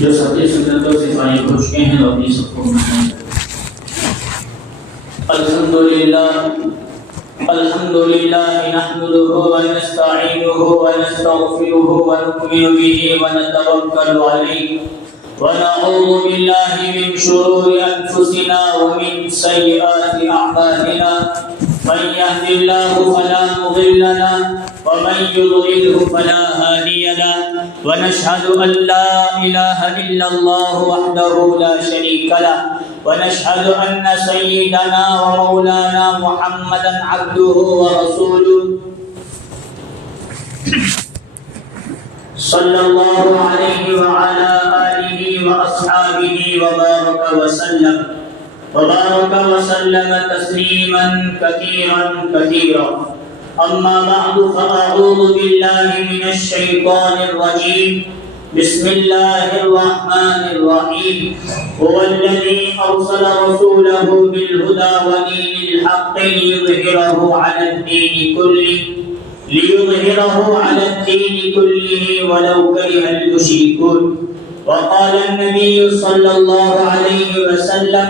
جو سبھی سنتوں سے فائق ہو چکے ہیں وہ اپنی سب کو منائیں۔ الحمدللہ نحمده ونستعینه ونستغفره ونؤمن به ونتوکل علیہ ونعوذ باللہ من شرور انفسنا ومن سیئات اعمالنا من يهد الله فلا مضل له ومن يضلله فلا هادي له ونشهد أن لا إله إلا الله وحده لا شريك له ونشهد أن سيدنا ومولانا محمدا عبده ورسوله صلى الله عليه وعلى آله وأصحابه وبارك وسلم تسليما كثيرا أما بعد فأعوذ بالله من الشيطان الرجيم بسم الله الرحمن الرحيم هو الذي أرسل رسوله بالهدى ودين الحق ليظهره على الدين كله ولو كره المشركون وقال النبي صلى الله عليه وسلم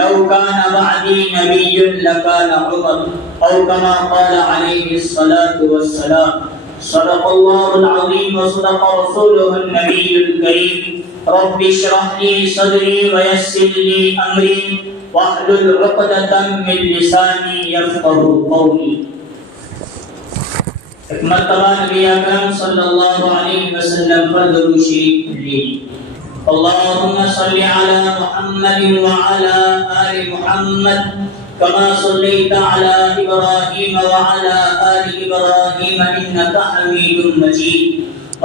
لو كان بعدي نبي لكان عمر أو كما قال عليه الصلاة والسلام صدق الله العظيم وصدق رسوله النبي الكريم رب اشرح لي صدري ويسر لي أمري واحلل عقدة من لساني يفقهوا قولي۔ ایک مرتبہ نبی اکرم صلی اللہ علیہ وسلم پر درود شریف پڑھیے۔ اللهم صل على محمد وعلى آل محمد كما صليت على إبراهيم وعلى آل إبراهيم إنك حميد مجيد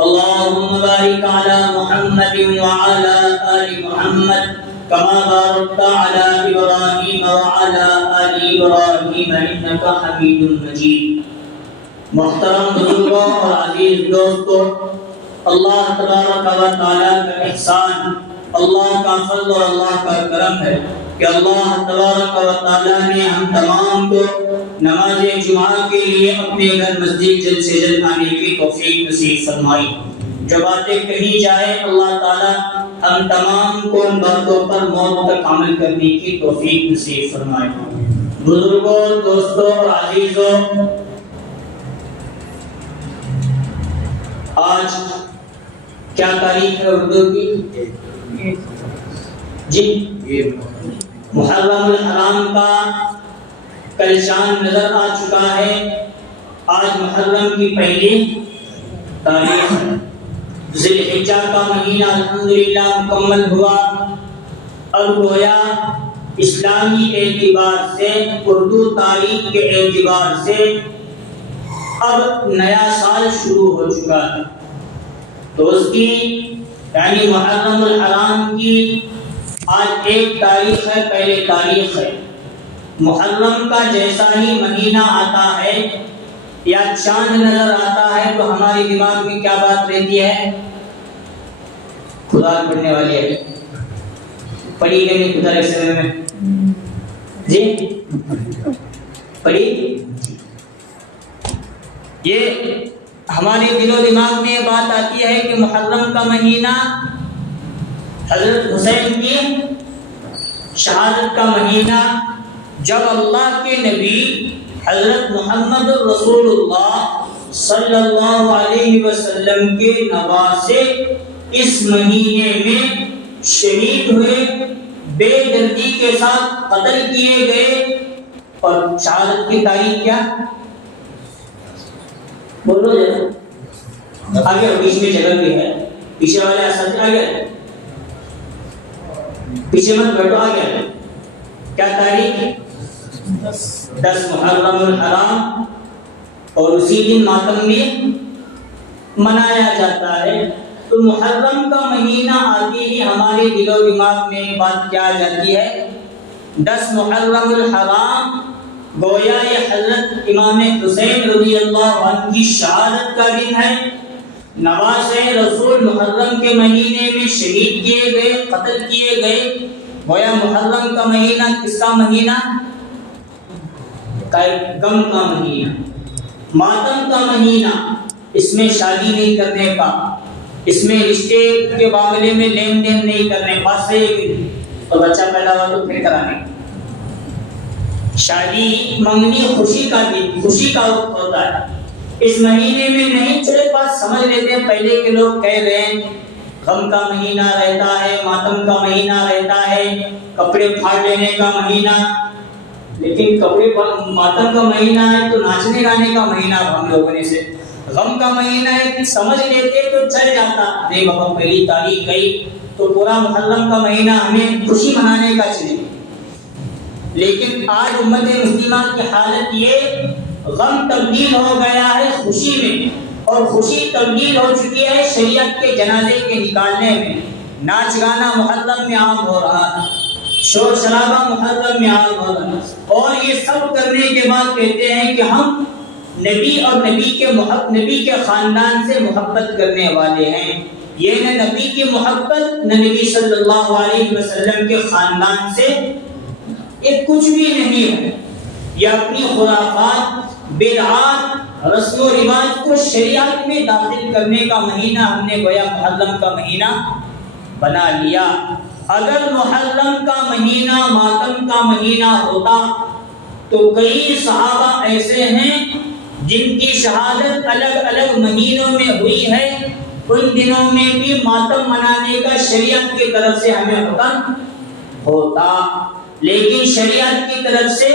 اللهم بارك على محمد وعلى آل محمد كما باركت على إبراهيم وعلى آل إبراهيم إنك حميد مجيد۔ محترم بزرگوں اور عزیز دوستوں، اللہ تبارک و تعالیٰ کا احسان، اللہ کا فضل اور اللہ کا کرم ہے کہ اللہ تبارک و تعالیٰ نے ہم تمام کو نماز جمعہ کے لیے اپنے گھر مسجد جلد سے جلد آنے کی توفیق نصیب فرمائی۔ جو باتیں کہی جائے اللہ تعالیٰ ہم تمام کو ان باتوں پر موت تک عمل کرنے کی توفیق نصیب فرمائے۔ بزرگوں، دوستوں اور عزیزوں، آج کیا تاریخ ہے اردو کی؟ جی محرم الحرام کا کل چاند نظر آ چکا ہے۔ آج محرم کی پہلی تاریخ ہے۔ ذی الحجہ کا مہینہ الحمدللہ مکمل ہوا۔ اب گویا اسلامی اعتبار سے، اردو تاریخ کے اعتبار سے اب نیا سال شروع ہو چکا ہے۔ تو اس کی یعنی محرم الحرام کی آج ایک تاریخ ہے، پہلے تاریخ ہے۔ محرم کا جیسا ہی مہینہ آتا ہے یا چاند نظر آتا ہے تو ہمارے دماغ میں کیا بات رہتی ہے؟ خدا پڑھنے والی ہے، پڑھی گئی نہیں خدا کے سمے میں؟ جی پڑھی؟ یہ ہمارے دل و دماغ میں یہ بات آتی ہے کہ محرم کا مہینہ حضرت حسین کی شہادت کا مہینہ، جب اللہ کے نبی حضرت محمد رسول اللہ صلی اللہ علیہ وسلم کے نواسے اس مہینے میں شہید ہوئے، بے دردی کے ساتھ قتل کیے گئے۔ اور شہادت کی تاریخ کیا؟ بولو ذرا آگے، بیچ میں جگہ بھی ہے، پیچھے والے اساتذہ آگے، پیچھے مت بیٹھو، آگے۔ کیا تاریخ ہے؟ 10 محرم الحرام، اور اسی دن ماتم بھی منایا جاتا ہے۔ تو محرم کا مہینہ آتے ہی ہمارے دل و دماغ میں ایک بات کیا آ جاتی ہے؟ 10 محرم الحرام گویا یہ حضرت امام حسین رضی اللہ عنہ کی شہادت کا دن ہے۔ نواسے رسول محرم کے مہینے میں شہید کیے گئے، قتل کیے گئے۔ گویا محرم کا مہینہ کس کا مہینہ؟ غم کا مہینہ، ماتم کا مہینہ۔ اس میں شادی نہیں کرنے کا، اس میں رشتے کے معاملے میں لین دین نہیں کرنے، بس اور بچہ پیدا ہوا تو پھر کرانے۔ شادی منگنی خوشی کا دن، خوشی کا وقت ہوتا ہے، اس مہینے میں نہیں، چلے بات سمجھ لیتے ہیں، پہلے کے لوگ کہہ رہے ہیں غم کا مہینہ رہتا ہے، ماتم کا مہینہ رہتا ہے، کپڑے پھاڑ لینے کا مہینہ، لیکن کپڑے ماتم کا مہینہ ہے تو ناچنے گانے کا مہینہ ہم لوگوں نے سے، غم کا مہینہ ہے سمجھ لیتے تو چل جاتا، نہیں بابا پہلی تاریخ گئی تو پورا محرم کا مہینہ ہمیں خوشی منانے کا چلے۔ لیکن آج امت مسلمہ کی حالت یہ، غم تبدیل ہو گیا ہے خوشی میں، اور خوشی تبدیل ہو چکی ہے شریعت کے جنازے کے نکالنے میں۔ ناچ گانا محرم میں عام ہو رہا ہے، شور شرابہ محرم میں عام ہو رہا ہے، اور یہ سب کرنے کے بعد کہتے ہیں کہ ہم نبی اور نبی کے خاندان سے محبت کرنے والے ہیں۔ یہ نہ نبی کی محبت، نہ نبی صلی اللہ علیہ وسلم کے خاندان سے، یہ کچھ بھی نہیں ہے، یہ اپنی خرافات، بدعات، رسم و رواج کو شریعت میں داخل کرنے کا مہینہ ہم نے گویا محرم کا مہینہ بنا لیا۔ اگر محرم کا مہینہ ماتم کا مہینہ ہوتا تو کئی صحابہ ایسے ہیں جن کی شہادت الگ الگ مہینوں میں ہوئی ہے، ان دنوں میں بھی ماتم منانے کا شریعت کی طرف سے ہمیں حکم ہوتا، لیکن شریعت کی طرف سے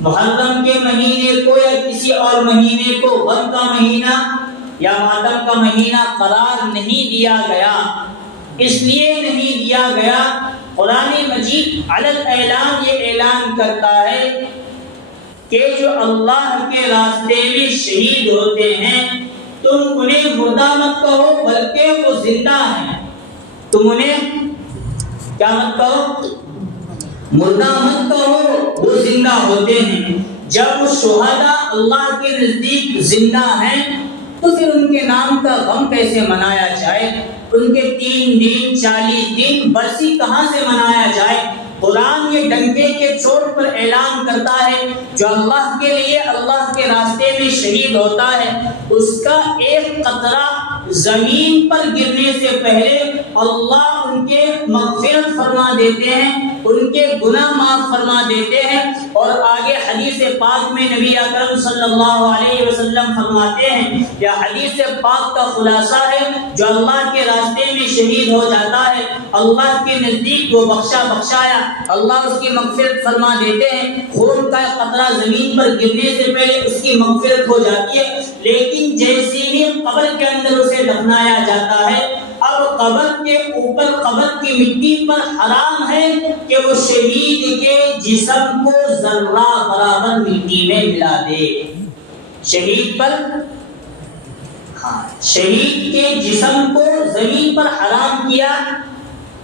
محرم کے مہینے کو یا کسی اور مہینے کو غم کا مہینہ یا ماتم کا مہینہ قرار نہیں دیا گیا۔ اس لیے نہیں دیا گیا، قرآن مجید علل اعلان یہ اعلان کرتا ہے کہ جو اللہ کے راستے میں شہید ہوتے ہیں تم انہیں مردہ مت کہو بلکہ وہ زندہ ہیں، تم انہیں کیا مت کہو، مردہ مت کہو، وہ زندہ ہوتے ہیں۔ جب وہ شہداء اللہ کے نزدیک زندہ ہیں تو پھر ان کے نام کا غم کیسے منایا جائے، ان کے 3 دن 40 دن برسی کہاں سے منایا جائے؟ قرآن یہ ڈنکے کے چوٹ پر اعلان کرتا ہے جو اللہ کے لیے اللہ کے راستے میں شہید ہوتا ہے، اس کا ایک قطرہ زمین پر گرنے سے پہلے اللہ ان کے مغفرت فرما دیتے ہیں، ان کے گناہ معاف فرما دیتے ہیں، اور آگے حدیث پاک میں نبی اکرم صلی اللہ علیہ وسلم فرماتے ہیں، یا حدیث پاک کا خلاصہ ہے، جو اللہ کے راستے میں شہید ہو جاتا ہے اللہ کے نزدیک وہ بخشایا، اللہ اس کی مغفرت فرما دیتے ہیں، خون کا قطرہ زمین پر گرنے سے پہلے اس کی مغفرت ہو جاتی ہے، لیکن جیسے ہی قبر کے اندر اسے دفنایا جاتا ہے اب قبر کے اوپر قبر کی مٹی پر حرام ہے کہ وہ شہید کے جسم کو ذرہ برابر مٹی میں ملا دے۔ شہید پر شہید کے جسم کو زمین پر حرام کیا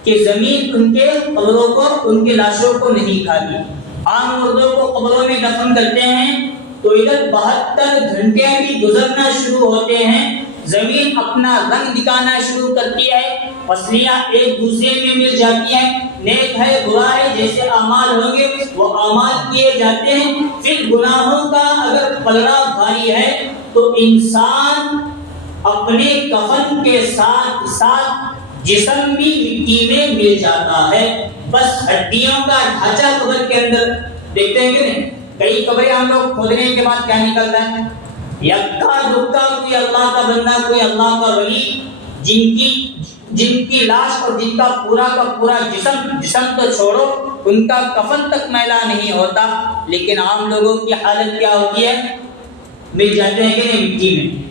کہ زمین ان کے قبروں کو، ان کے لاشوں کو نہیں کھاتی۔ عام مردوں کو قبروں میں دفن کرتے ہیں تو ادھر 72 گھنٹے بھی گزرنا شروع ہوتے ہیں، زمین اپنا رنگ دکھانا شروع کرتی ہے، فصلیاں ایک دوسرے میں مل جاتی ہیں، نیک ہے برا ہے جیسے اعمال ہوں گے وہ اعمال کیے جاتے ہیں، پھر گناہوں کا اگر پلڑا بھاری ہے تو انسان اپنے کفن کے ساتھ ساتھ جسم بھی مٹی میں مل جاتا ہے، بس ہڈیوں کا ڈھانچہ قبر کے اندر دیکھتے ہیں کہ نہیں؟ کئی قبریں ہم لوگ کھودنے کے بعد کیا نکلتا ہے؟ یکا دکا کوئی اللہ کا بندہ، کوئی اللہ کا ولی، جن کی لاش اور جن کا پورا جسم تو چھوڑو ان کا کفن تک میلا نہیں ہوتا، لیکن عام لوگوں کی حالت کیا ہوتی ہے؟ مل جاتے ہیں کہ نہیں مٹی میں۔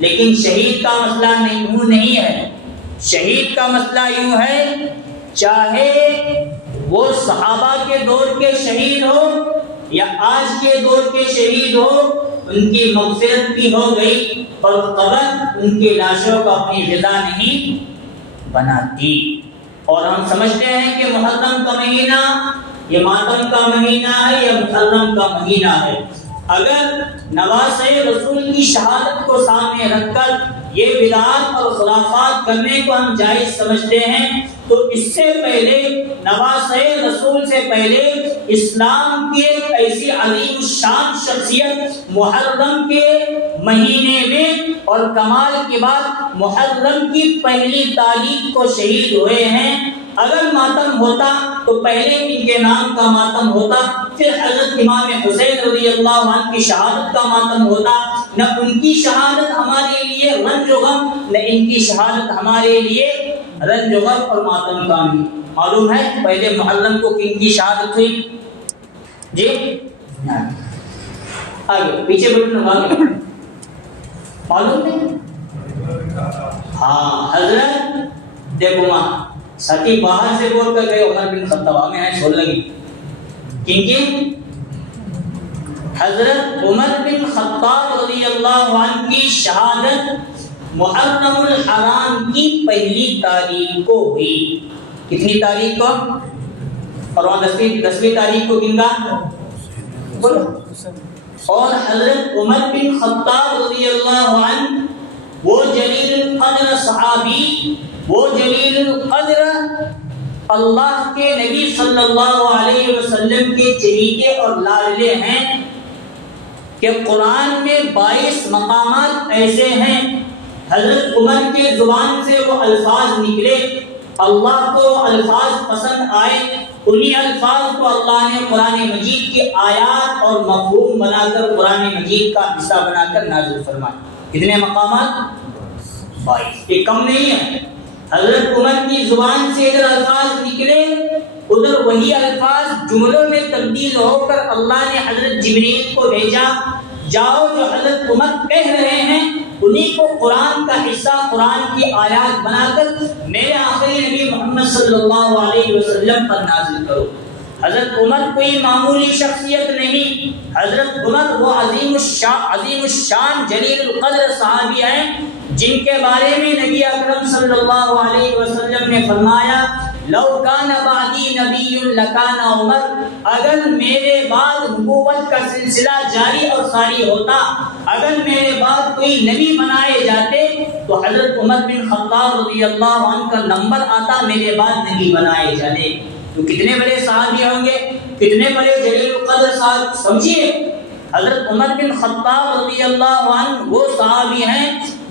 لیکن شہید کا مسئلہ نہیں ہے، شہید کا مسئلہ یوں ہے، چاہے وہ صحابہ کے دور کے شہید ہو یا آج کے دور کے شہید ہو، ان کی مغفرت بھی ہو گئی اور قبر ان کی لاشوں کو اپنی غذا نہیں بناتی۔ اور ہم سمجھتے ہیں کہ محرم کا مہینہ یہ ماتم کا مہینہ ہے یا محرم کا مہینہ ہے۔ اگر نواسۂ رسول کی شہادت کو سامنے رکھ کر یہ بدعات اور خرافات کرنے کو ہم جائز سمجھتے ہیں، تو اس سے پہلے نواسۂ رسول سے پہلے اسلام کی ایک ایسی عظیم الشان شخصیت محرم کے مہینے میں اور کمال کی بات محرم کی پہلی تاریخ کو شہید ہوئے ہیں۔ اگر ماتم ہوتا تو پہلے ان کے نام کا ماتم ہوتا، پھر حضرت امام حسین رضی اللہ عنہ کی شہادت کا ماتم ہوتا۔ نہ ان کی شہادت ہمارے لیے رنج و غم، نہ ان کی شہادت ہمارے لیے رنج و غم اور ماتم کا بھی۔ معلوم ہے پہلے محرم کو کن کی شہادت ہوئی؟ جی آگے پیچھے بڑھنا آگے معلوم ہے؟ ہاں حضرت دیکھو ماں ساتھی باہر سے بول کر گئے عمر بن خطاب میں ہے سول لگی کن کی؟ حضرت عمر بن خطاب رضی اللہ عنہ کی شہادت محرم الحرام کی پہلی تاریخ کو ہوئی۔ کتنی تاریخ کو؟ اور وہاں 10ویں تاریخ کو کن کا؟ اور حضرت عمر بن خطاب رضی اللہ عنہ وہ جلیل القدر صحابی، وہ جلیل القدر اللہ کے نبی صلی اللہ علیہ وسلم کے چہیتے اور لاڈلے ہیں کہ قرآن میں 22 مقامات ایسے ہیں حضرت عمر کے زبان سے وہ الفاظ نکلے، اللہ کو الفاظ پسند آئے، انہی الفاظ کو اللہ نے قرآن مجید کی آیات اور مفہوم بنا کر قرآن مجید کا حصہ بنا کر نازل فرمائے۔ کتنے مقامات؟ 22۔ یہ کم نہیں ہے۔ حضرت عمر کی زبان سے ادھر الفاظ نکلے، ادھر وہی الفاظ جملوں میں تبدیل ہو کر اللہ نے حضرت جبریل کو بھیجا، جاؤ جو حضرت عمر کہہ رہے ہیں انہی کو قرآن کا حصہ، قرآن کی آیات بنا کر میرے آخری نبی محمد صلی اللہ علیہ وسلم پر نازل کرو۔ حضرت عمر کوئی معمولی شخصیت نہیں، حضرت عمر وہ عظیم الشان جلیل القدر صحابی ہیں جن کے بارے میں نبی اکرم صلی اللہ علیہ وسلم نے فرمایا لو کان بعدی نبی لکان عمر، اگر میرے بعد نبوت کا سلسلہ جاری اور ساری ہوتا، اگر میرے بعد کوئی نبی بنائے جاتے تو حضرت عمر بن خطاب رضی اللہ عنہ کا نمبر آتا میرے بعد نبی بنائے جانے۔ تو کتنے بڑے صحابی ہوں گے، کتنے بڑے جلیل القدر صحابی۔ سمجھیے حضرت عمر بن خطاب رضی اللہ عنہ وہ صحابی ہیں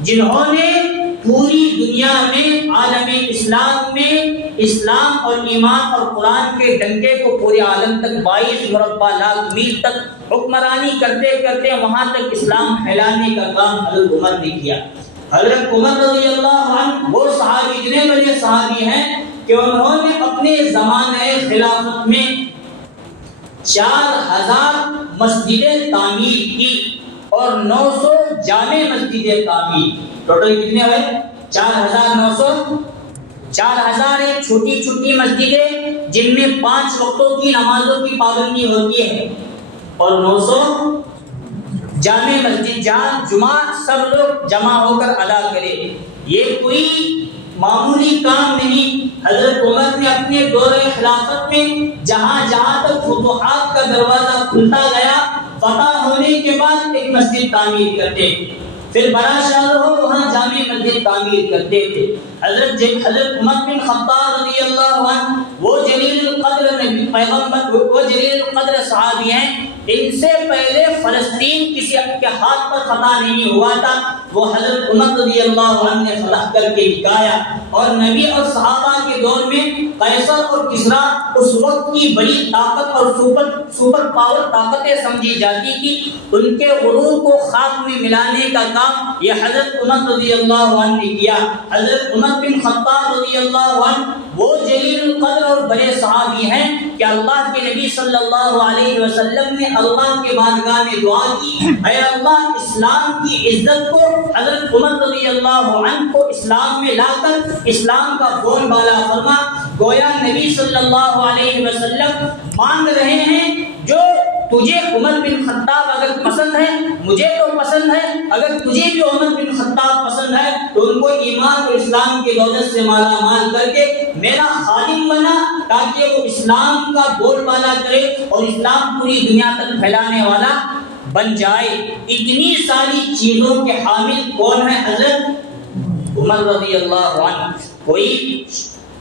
جنہوں نے پوری دنیا میں عالم اسلام میں اسلام اور ایمان اور قرآن کے ڈنکے کو پورے عالم تک 22 مربع لاکھ میل تک حکمرانی کرتے کرتے وہاں تک اسلام پھیلانے کا کام حضرت عمر نے کیا۔ حضرت عمر رضی اللہ عنہ وہ صحابی اتنے بڑے صحابی ہیں کہ انہوں نے اپنے زمانے خلافت میں 4000 مسجدیں تعمیر کی اور 900 جامع مسجدیں تعمیر کی۔ ٹوٹل کتنے ہوئے؟ 4900۔ 4000 ایک چھوٹی چھوٹی مسجدیں جن میں 5 وقتوں کی نمازوں کی پابندی ہوتی ہے، اور 900 جامع مسجد جہاں جمعہ سب لوگ جمع ہو کر ادا کرے۔ یہ کوئی معمولی کام نہیں۔ حضرت عمر نے اپنے دور خلافت میں جہاں جہاں تک فتوحات کا دروازہ کھلتا گیا، فتح ہونے کے بعد ایک مسجد تعمیر کرتے، پھر بڑا شہر ہو وہاں جامع مسجد تعمیر کرتے تھے۔ حضرت عمر بن خطاب رضی اللہ عنہ وہ جلیل القدر نبی پیغمبر، وہ جلیل القدر صحابی ہیں۔ ان سے پہلے فلسطین کسی کے ہاتھ پر فتح نہیں ہوا تھا، وہ حضرت عمر رضی اللہ عنہ نے فتح کر کے دکھایا۔ اور نبی اور صحابہ کے دور میں قیصر اور کسریٰ اس وقت کی بڑی طاقت اور سپر پاور طاقتیں سمجھی جاتی تھی، ان کے غرور کو خاک میں ملانے کا کام یہ حضرت عمر رضی اللہ عنہ نے کیا۔ حضرت عمر بن خطاب رضی اللہ عنہ وہ جلیل القدر اور بڑے صحابی ہیں کہ اللہ کے نبی صلی اللہ علیہ وسلم نے اللہ کے بارگاہ میں دعا کی، اے اللہ اسلام کی عزت کو حضرت عمر رضی اللہ عنہ کو اسلام میں لا کر اسلام کا بول بالا فرما۔ گویا نبی صلی اللہ علیہ وسلم مانگ رہے ہیں جو تجھے عمر بن خطاب اگر پسند ہے مجھے تو پسند ہے، اگر تجھے بھی عمر بن خطاب پسند ہے تو ان کو ایمان اور اسلام کی دولت سے مالا مال کر کے میرا خادم بنا، تاکہ وہ اسلام کا بول بالا کرے اور اسلام پوری دنیا تک پھیلانے والا بن جائے، اتنی ساری چیزوں کے حامل کون ہے؟ حضرت عمر رضی اللہ عنہ۔ کوئی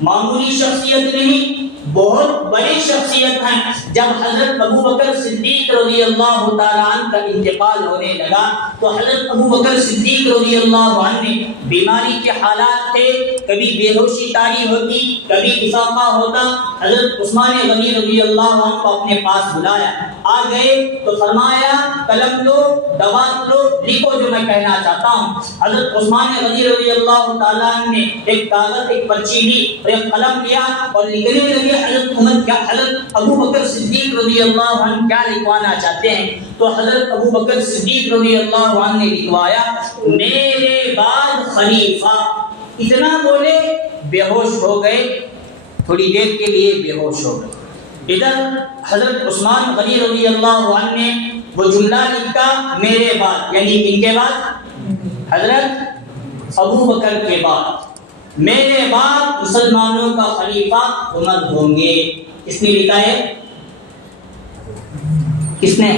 معمولی شخصیت نہیں، بہت بڑی شخصیت ہیں۔ جب حضرت ابو بکر صدیق رضی اللہ تعالیٰ عنہ کا انتقال ہونے لگا تو حضرت ابو بکر صدیق رضی اللہ عنہ نے بیماری کے حالات تھے، کبھی بے ہوشی طاری ہوتی، کبھی افاقہ ہوتا۔ حضرت عثمان غنی رضی اللہ عنہ کو اپنے پاس بلایا، آ گئے تو فرمایا قلم لو، دوات لو، لکھو جو میں کہنا چاہتا ہوں۔ حضرت عثمان غنی رضی اللہ تعالیٰ عنہ نے ایک کاغذ، ایک پرچی لی اور ایک قلم لیا اور لکھنے لگے حضرت ابو بکر صدیق رضی اللہ عنہ کیا لکھوانا چاہتے ہیں۔ تو حضرت ابو بکر صدیق رضی اللہ عنہ نے لکھوایا میرے بعد خلیفہ۔ اتنا بولے بے ہوش ہو گئے، تھوڑی دیر کے لیے بے ہوش ہو گئے۔ ادھر حضرت عثمان غنی رضی اللہ عنہ نے وہ جملہ لکھا میرے بعد، یعنی کن کے بعد؟ حضرت ابو بکر کے بعد، میرے بعد مسلمانوں کا خلیفہ عمر ہوں گے۔ کس نے لکھا ہے؟ کس نے؟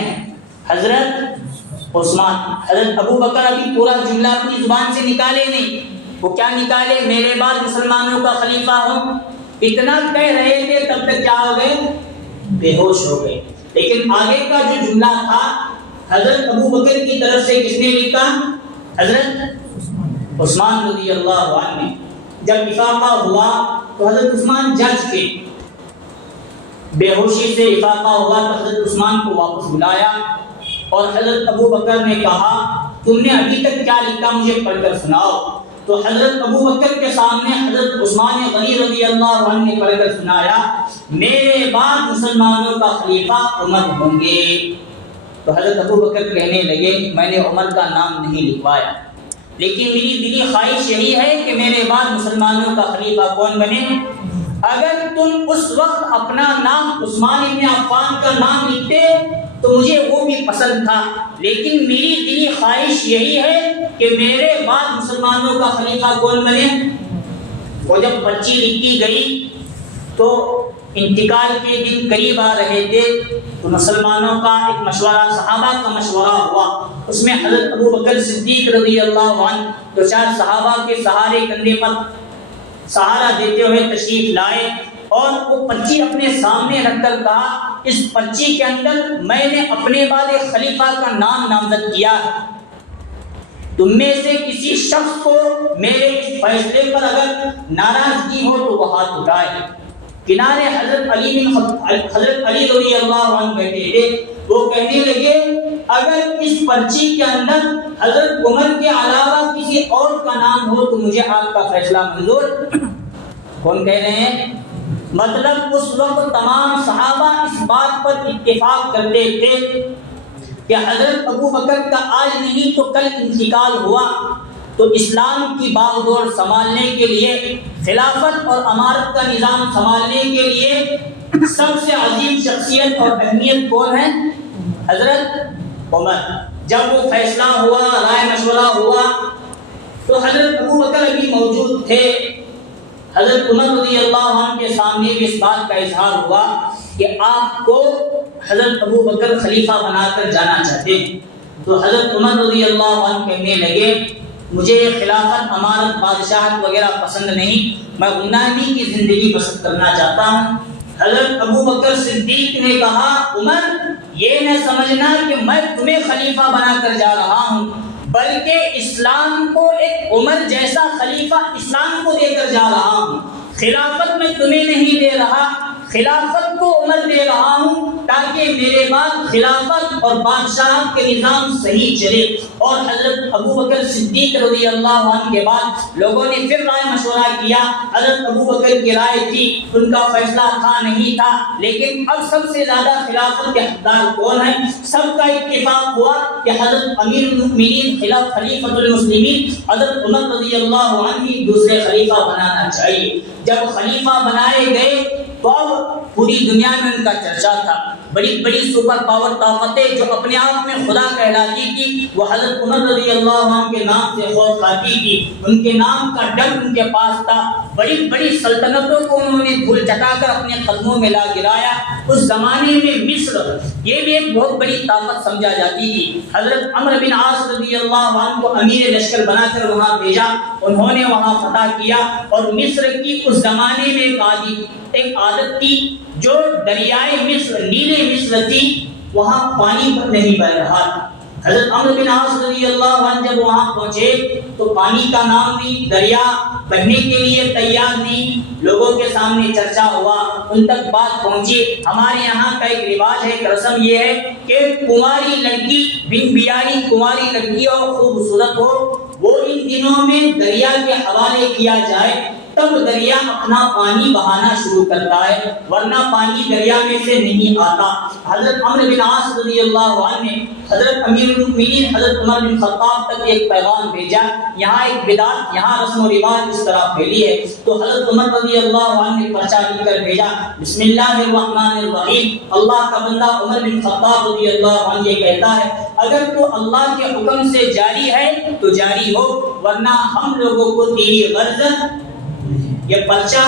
حضرت عثمان۔ حضرت ابو بکر ابھی پورا جملہ اپنی زبان سے نکالے نہیں، وہ کیا نکالے؟ میرے بعد مسلمانوں کا خلیفہ ہوں۔ اتنا کہہ رہے تھے تب تک کیا ہو گئے؟ بے ہوش ہو گئے۔ لیکن آگے کا جو جملہ تھا حضرت ابو بکر کی طرف سے کس نے لکھا؟ حضرت عثمان رضی اللہ عنہ نے۔ جب افاقہ ہوا تو حضرت عثمان جج کے، بے ہوشی سے افاقہ ہوا تو حضرت عثمان کو واپس بلایا اور حضرت ابو بکر نے کہا تم نے ابھی تک کیا لکھا مجھے پڑھ کر سناؤ۔ تو حضرت ابو بکر کے سامنے حضرت عثمان غنی رضی اللہ عنہ نے پڑھ کر سنایا میرے بعد مسلمانوں کا خلیفہ عمر ہوں گے۔ تو حضرت ابو بکر کہنے لگے میں نے عمر کا نام نہیں لکھوایا، لیکن میری دلی خواہش یہی ہے کہ میرے بعد مسلمانوں کا خلیفہ کون بنے؟ اگر تم اس وقت اپنا نام عثمان بن عفان کا نام لکھتے تو مجھے وہ بھی پسند تھا، لیکن میری دلی خواہش یہی ہے کہ میرے بعد مسلمانوں کا خلیفہ کون بنے۔ وہ جب پرچی لکھی گئی تو انتقال کے دن قریب آ رہے تھے تو مسلمانوں کا ایک مشورہ، صحابہ کا مشورہ ہوا۔ اس میں حضرت ابو بکر صدیق رضی اللہ عنہ دو چار صحابہ کے سہارے کندھے پر سہارا دیتے ہوئے تشریف لائے اور وہ پرچی اپنے سامنے رکھ کر کہا اس پرچی کے اندر میں نے اپنے بعد ایک خلیفہ کا نام نامزد کیا ہے، تم میں سے کسی شخص کو میرے اس فیصلے پر اگر ناراضگی ہو تو وہ ہاتھ اٹھائے۔ کنارے حضرت علی رضی اللہ عنہ بیٹھے تھے، وہ کہنے لگے اگر اس پرچی کے اندر حضرت عمر کے علاوہ کسی اور کا نام ہو تو مجھے آپ کا فیصلہ منظور۔ کون کہہ رہے ہیں؟ مطلب اس وقت تمام صحابہ اس بات پر اتفاق کرتے تھے کہ حضرت ابو بکر کا آج نہیں تو کل انتقال ہوا تو اسلام کی باغ دوڑ سنبھالنے کے لیے، خلافت اور امارت کا نظام سنبھالنے کے لیے سب سے عظیم شخصیت اور اہمیت کون ہے؟ حضرت عمر۔ جب وہ فیصلہ ہوا، رائے مشورہ ہوا تو حضرت ابو بکر ابھی موجود تھے۔ حضرت عمر رضی اللہ عنہ کے سامنے بھی اس بات کا اظہار ہوا کہ آپ کو حضرت ابو بکر خلیفہ بنا کر جانا چاہتے ہیں۔ تو حضرت عمر رضی اللہ عنہ کہنے لگے مجھے خلافت، امارت، بادشاہت وغیرہ پسند نہیں، میں غلامی کی زندگی بسر کرنا چاہتا ہوں۔ حضرت ابو بکر صدیق نے کہا عمر یہ نہ سمجھنا کہ میں تمہیں خلیفہ بنا کر جا رہا ہوں، بلکہ اسلام کو ایک عمر جیسا خلیفہ اسلام کو دے کر جا رہا ہوں۔ خلافت میں تمہیں نہیں دے رہا، خلافت کو عمر دے رہا ہوں تاکہ میرے بعد خلافت اور بادشاہت کے نظام صحیح چلے۔ اور حضرت ابو بکر صدیق رضی اللہ عنہ کے بعد لوگوں نے پھر رائے مشورہ کیا۔ حضرت ابو بکر کی رائے تھی، ان کا فیصلہ تھا نہیں تھا، لیکن اب سب سے زیادہ خلافت کے حقدار کون ہیں؟ سب کا اتفاق ہوا کہ حضرت امیر المؤمنین خلیفۃ المسلمین حضرت عمر رضی اللہ عنہ دوسرے خلیفہ بنانا چاہیے۔ جب خلیفہ بنائے گئے تو اب پوری دنیا میں ان کا چرچا تھا، بڑی بڑی سپر پاور طاقتیں جو اپنے آپ میں خدا کہلاتی تھی وہ حضرت عمر رضی اللہ عنہ کے نام سے خوف کھاتی تھی، ان کے نام کا ڈر ان کے پاس تھا۔ بڑی بڑی سلطنتوں کو انہوں نے دھول چٹا کر اپنے قدموں میں لا گرایا۔ اس زمانے میں مصر یہ بھی ایک بہت بڑی طاقت سمجھا جاتی تھی۔ حضرت عمرو بن عاص رضی اللہ عنہ کو امیر لشکر بنا کر وہاں بھیجا، انہوں نے وہاں فتح کیا، اور مصر کی اس زمانے میں ایک عادت تھی، جو دریائے مصر نیلے مصر تھی وہاں پانی نہیں بہ رہا تھا۔ حضرت عمرو بن عاص رضی اللہ عنہ جب وہاں پہنچے تو پانی کا نام نہیں، دریا بہنے کے لیے تیار نہیں، لوگوں کے سامنے چرچا ہوا، ان تک بات پہنچی۔ ہمارے یہاں کا ایک رواج ہے، ایک رسم یہ ہے کہ کنواری لڑکی، بن بیاری کنواری لڑکی اور خوبصورت ہو، وہ ان دنوں میں دریا کے حوالے کیا جائے، تب دریا اپنا پانی بہانا شروع کرتا ہے، ورنہ پانی دریا میں سے نہیں آتا۔ حضرت عمرو بن عاص رضی اللہ عنہ نے حضرت امیر المؤمنین حضرت عمر بن خطاب تک ایک پیغام بھیجا۔ یہاں ایک بدعت، یہاں رسم و رواج اس طرح پھیلی ہے، تو حضرت عمر رضی اللہ عنہ نے پرچہ لکھ کر بھیجا، بسم اللہ الرحمن الرحیم، اللہ کا بندہ عمر بن خطاب رضی اللہ عنہ یہ کہتا ہے اگر تو اللہ کے حکم سے جاری ہے تو جاری ہو، ورنہ ہم لوگوں کو تیری غرض۔ یہ پرچہ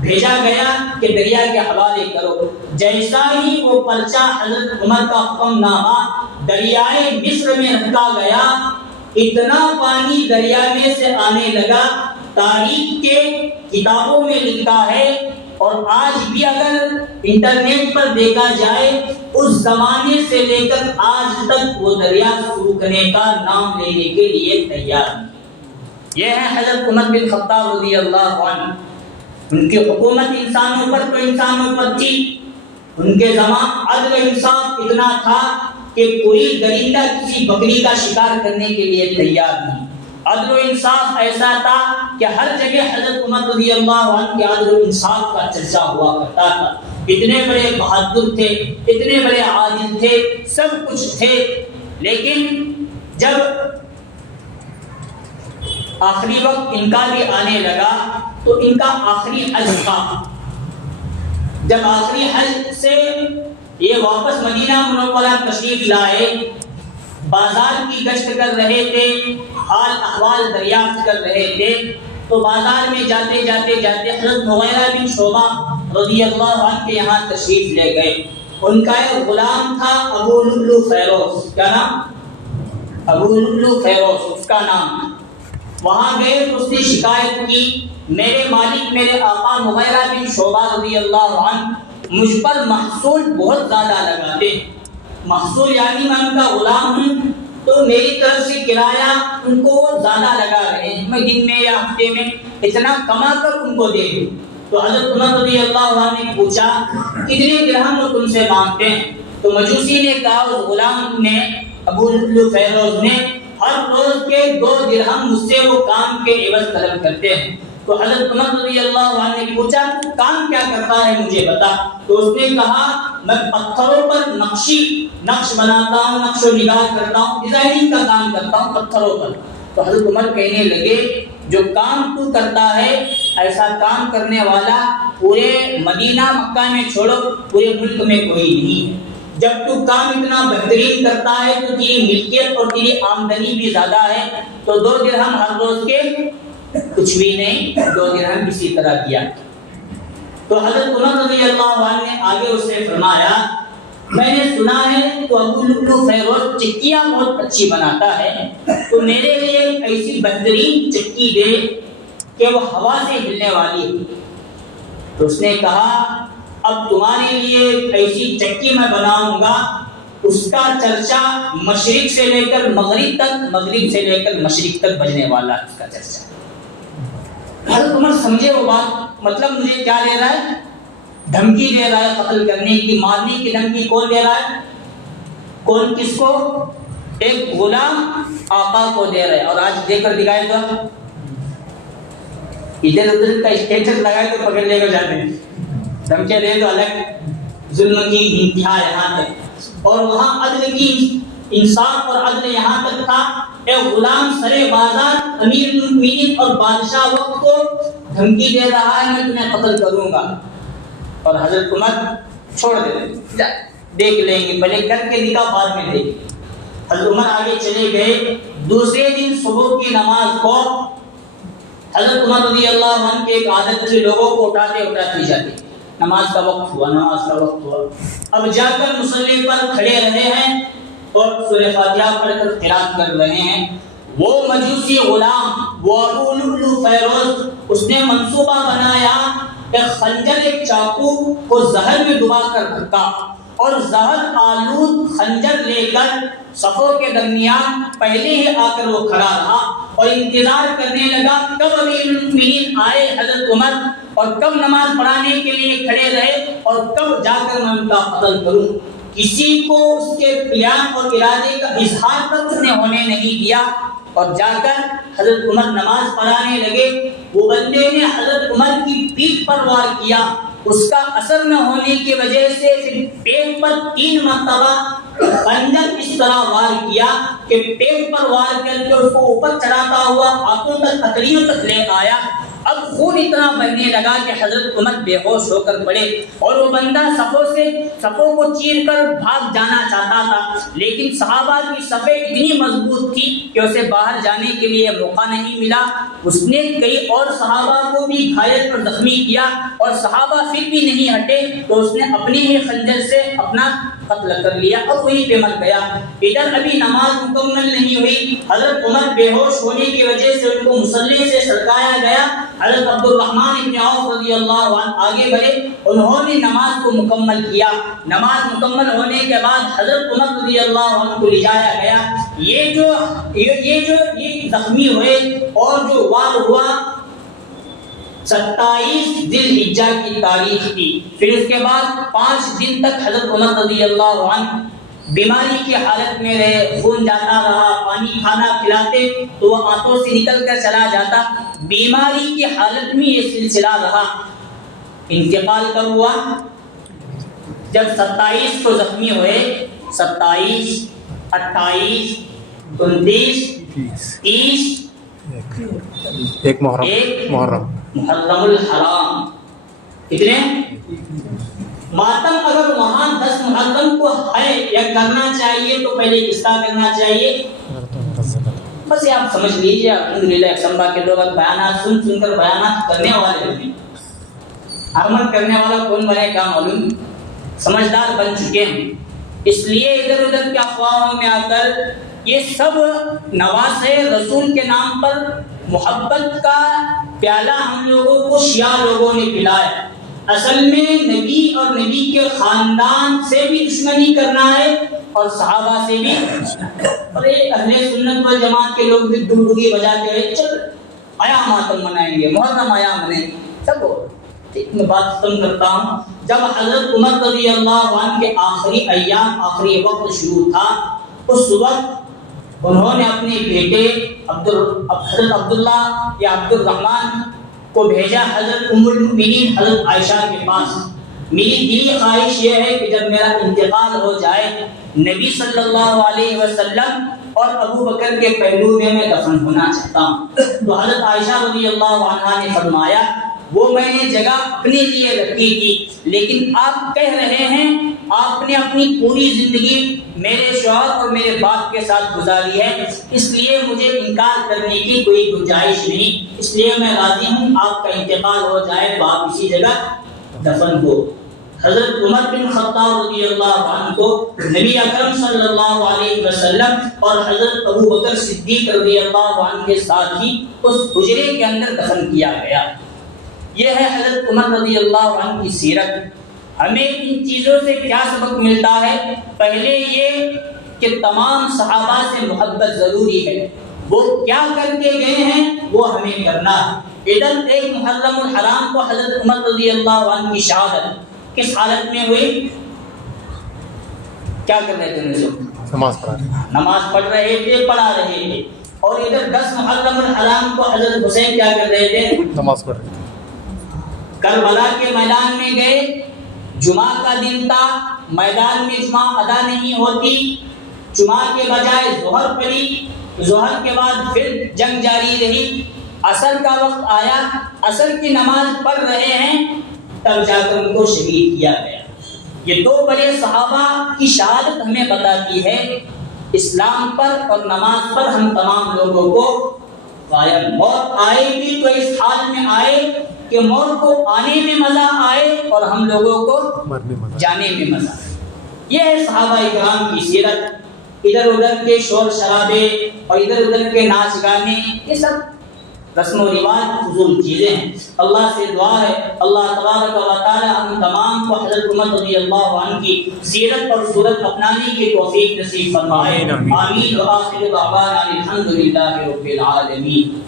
بھیجا گیا کہ دریا کے حوالے کرو۔ جیسا ہی وہ پرچہ حضرت عمر کا حکم نامہ دریائے مصر میں رکھا گیا، اتنا پانی دریا میں سے آنے لگا، تاریخ کے کتابوں میں لکھا ہے، اور آج بھی اگر انٹرنیٹ پر دیکھا جائے اس زمانے سے لے کر آج تک وہ دریا سوکھنے کا نام لینے کے لیے تیار نہیں۔ یہ ہے حضرت عمر بن خطاب رضی اللہ عنہ۔ ان کی حکومت انسانوں پر تو انسانوں پر تھی، ان کے زمان عدل و انصاف اتنا تھا کہ کوئی درندہ کسی بکری کا شکار کرنے کے لیے تیار نہیں۔ عدل و انصاف ایسا تھا کہ ہر جگہ حضرت عمر رضی اللہ عنہ کے عدل و انصاف کا چرچا ہوا کرتا تھا۔ اتنے بڑے بہادر تھے، اتنے بڑے عادل تھے، سب کچھ تھے، لیکن جب آخری وقت ان کا بھی آنے لگا تو ان کا آخری حج تھا۔ جب آخری حج سے یہ واپس مدینہ منورہ تشریف لائے، بازار کی گشت کر رہے تھے، حال احوال دریافت کر رہے تھے، تو بازار میں جاتے جاتے حضرت مغیرہ بن شعبہ رضی اللہ عنہ کے یہاں تشریف لے گئے۔ ان کا ایک غلام تھا ابو لؤلؤ فیروز، کیا نام؟ ابو لؤلؤ فیروز اس کا نام۔ وہاں گئے تو اس نے شکایت کی، میرے مالک میرے آقا مغیرہ بن شعبہ رضی اللہ عنہ مجھ پر محصول بہت زیادہ لگاتے، محصول یعنی میں ان کا غلام ہوں تو میری طرف سے کرایہ ان کو زیادہ لگا رہے ہیں، میں دن میں یا ہفتے میں اتنا کما کر ان کو دے دوں۔ تو حضرت عمر رضی اللہ عنہ نے پوچھا کتنے درہم وہ تم سے مانگتے ہیں؟ تو مجوسی نے کہا، اس غلام نے ابو لؤلؤ فیروز نے، ہر روز کے 2 درہم مجھ سے وہ کام کے عوض طلب کرتے ہیں۔ تو حضرت عمر رضی اللہ عنہ نے پوچھا تو کام کیا کرتا ہے مجھے بتا۔ تو اس نے کہا میں پتھروں پر نقش بناتا ہوں، نقش و نگار کرتا ہوں، ڈیزائننگ کا کام کرتا ہوں پتھروں پر۔ تو حضرت عمر کہنے لگے جو کام تو کرتا ہے ایسا کام کرنے والا پورے مدینہ مکہ میں چھوڑو پورے ملک میں کوئی نہیں ہے۔ جب تو کام اتنا بہترین کرتا ہے تو تیری ملکیت اور تیری آمدنی بھی زیادہ ہے، تو 2 درہم ہر روز کے کچھ بھی نہیں، 2 درہم کسی طرح دیا۔ تو حضرت عمر رضی اللہ عنہ نے آگے اس سے فرمایا میں نے سنا ہے تو ابو لؤلؤ فیروز چکیاں بہت اچھی بناتا ہے، تو میرے لیے ایک ایسی بہترین چکی دے کہ وہ ہوا سے ہلنے والی ہو۔ تو اس نے کہا اب تمہارے لیے ایسی چکی میں بناؤں گا، اس کا چرچا مشرق سے لے کر مغرب تک، مغرب سے لے کر مشرق تک بجنے والا اس کا چرچا۔ حضرت عمر سمجھے وہ بات، مطلب مجھے کیا دے رہا ہے؟ دھمکی دے رہا ہے قتل کرنے کی، مارنے کی دھمکی۔ کون دے رہا ہے؟ کون کس کو؟ ایک غلام آقا کو دے رہا ہے۔ اور آج دے کر دکھائے تو ادھر ادھر کا اسٹیٹس لگائے تو پکڑ لے کر جاتے ہیں، دھمکے دے تو الگ، ظلم کی انتہا یہاں تک۔ اور وہاں عدل کی انصاف اور عدل یہاں تک تھا، ایک غلام سرے بازار امیر المؤمنین اور بادشاہ وقت کو دھمکی دے رہا ہے میں تمہیں قتل کروں گا، اور حضرت عمر چھوڑ دے دیکھ لیں گے، پہلے کر کے نکاح بعد میں دیکھ. حضرت عمر آگے چلے گئے. دوسرے دن صبح کی نماز کو حضرت عمر رضی اللہ عنہ کی ایک عادت تھی، لوگوں کو اٹھاتے جاتے. نماز کا وقت ہوا. اب جا کر مصلی پر کھڑے رہے ہیں اور سورہ فاتحہ پڑھ کر قرات کر رہے ہیں. وہ مجوسی غلام، وہ ابو لؤلؤ فیروز، اس نے منصوبہ بنایا کہ خنجر ایک چاقو کو زہر میں ڈبا کر رکھا اور زہر آلود خنجر لے کر صفوں کے درمیان پہلے ہی آ کر وہ کھڑا رہا اور انتظار کرنے لگا کب امیر المؤمنین آئے حضرت عمر اور کب نماز پڑھانے کے لیے کھڑے رہے اور کب جا کر میں ان کا قتل کروں. کسی کو اس کے پلان اور ارادے کا اظہار تک اس نے ہونے نہیں دیا اور جا کر حضرت عمر نماز پڑھانے لگے. وہ بندے نے حضرت عمر کی پیٹھ پر وار کیا. اس کا اثر نہ ہونے کی وجہ سے پھر پیٹ پر 3 مرتبہ خنجر اس طرح وار کیا کہ پیٹ پر وار کر کے اس کو اوپر چڑھاتا ہوا آنکھوں تک ہتھیلیوں تک لے آیا. اب خون اتنا بہنے لگا کہ حضرت عمر بے ہوش ہو کر پڑے اور وہ بندہ صفوں کو چیر کر بھاگ جانا چاہتا تھا، لیکن صحابہ کی صفیں اتنی مضبوط تھی کہ اسے باہر جانے کے لیے موقع نہیں ملا. اس نے کئی اور صحابہ کو بھی گھائل اور زخمی کیا اور صحابہ پھر بھی نہیں ہٹے تو اس نے اپنے ہی خنجر سے اپنا قتل کر لیا اور وہیں پہ مر گیا. ادھر ابھی نماز مکمل نہیں ہوئی، حضرت عمر بے ہوش ہونے کی وجہ سے ان کو مصلی سے سرکایا گیا. حضرت عبد الرحمن ابن عوف رضی اللہ عنہ آگے بڑھے، انہوں نے نماز کو مکمل کیا. نماز مکمل ہونے کے بعد حضرت عمر رضی اللہ عنہ کو لے جایا گیا. یہ جو زخمی ہوئے اور جو وار ہوا 27 ذی الحجہ کی تاریخ تھی. پھر اس کے بعد 5 دن تک حضرت عمر رضی اللہ عنہ بیماری کی حالت میں رہے. خون جاتا رہا، پانی کھانا کھلاتے تو وہ آنتوں سے نکل کر چلا جاتا. بیماری کی حالت میں یہ سلسلہ رہا. انتقال کب ہوا؟ جب 27 کو زخمی ہوئے. 27 28 29 30 ایک محرم الحرام. کتنے ماتم؟ اگر وہاں 10 محرم کو ہے یا کرنا چاہیے تو پہلے کس کا کرنا چاہیے؟ بس یہ آپ سمجھ لیجیے. الحمدللہ ایکسمبا کے لوگ بیانات سن کر بیانات کرنے والے ہوتے ہیں. عمل کرنے والا کون بنے کا معلوم، سمجھدار بن چکے ہیں. اس لیے ادھر ادھر کے افواہوں میں آ کر یہ سب نواسے رسول کے نام پر محبت کا پیالہ ہم لوگوں کو شیعہ لوگوں نے پلایا. اصل میں نبی اور نبی کے خاندان سے بھی دشمنی کرنا ہے اور صحابہ سے بھی. اور اہل سنت و جماعت کے لوگ بھی ڈگڈگی بجاتے رہے، چل آیا ماتم منائیں گے، محرم آیا منائیں گے. سب میں بات ختم کرتا ہوں. جب حضرت عمر رضی اللہ عنہ کے آخری ایام، آخری وقت شروع تھا، اس وقت انہوں نے اپنے بیٹے حضرت عبداللہ یا عبد الرحمن کو بھیجا حضرت ام المؤمنین حضرت عائشہ کے پاس. میری دلی خواہش یہ ہے کہ جب میرا انتقال ہو جائے نبی صلی اللہ علیہ وسلم اور ابو بکر کے پہلو میں دفن ہونا چاہتا ہوں. تو حضرت عائشہ رضی اللہ عنہا نے فرمایا وہ میں نے جگہ اپنے لیے رکھی تھی، لیکن آپ کہہ رہے ہیں آپ نے اپنی پوری زندگی میرے شوہر اور میرے باپ کے ساتھ گزاری ہے، اس لیے مجھے انکار کرنے کی کوئی گنجائش نہیں، اس لیے میں راضی ہوں آپ کا انتقال ہو جائے تو آپ اسی جگہ دفن ہو. حضرت عمر بن خطاب رضی اللہ عنہ کو نبی اکرم صلی اللہ علیہ وسلم اور حضرت ابو بکر صدیق رضی اللہ عنہ کے ساتھ ہی اس حجرے کے اندر دفن کیا گیا. یہ ہے حضرت عمر رضی اللہ عنہ کی سیرت. ہمیں ان چیزوں سے کیا سبق ملتا ہے؟ پہلے یہ کہ تمام صحابہ سے محبت ضروری ہے. وہ کیا کر کے گئے ہیں وہ ہمیں کرنا ہے. ادھر ایک محرم الحرام کو حضرت عمر رضی اللہ عنہ کی شہادت کس حالت میں ہوئی؟ کیا کر رہے تھے؟ نماز پڑھ رہے تھے، پڑھا رہے تھے. اور ادھر 10 محرم الحرام کو حضرت حسین کیا کر رہے تھے؟ نماز پڑھ رہے تھے. کربلا کے میدان میں گئے، جمعہ کا دن تھا، میدان میں جمعہ ادا نہیں ہوتی، جمعہ کے بجائے ظہر پڑی، ظہر کے بعد پھر جنگ جاری رہی. عصر کا وقت آیا، عصر کی نماز پڑھ رہے ہیں، تب جا کر ان کو شہید کیا گیا. یہ دو بڑے صحابہ کی شہادت ہمیں بتاتی ہے اسلام پر اور نماز پر ہم تمام لوگوں کو غالب موت آئے گی تو اس حال میں آئے کہ موت کو آنے میں مزہ آئے اور ہم لوگوں کو جانے میں مزہ آئے. یہ ہے صحابہ کرام کی سیرت. ادھر ادھر کے شور شرابے اور ادھر ادھر کے ناچ گانے یہ سب رسم و رواج فضول چیزیں ہیں. اللہ سے دعا ہے اللہ تبارک و تعالی ہم تمام کو حضرت عمر رضی اللہ عنہ کی سیرت اور صورت اپنانے کی توفیق نصیب فرمائے. آمین. وآخر دعوانا الحمد للہ رب العالمین.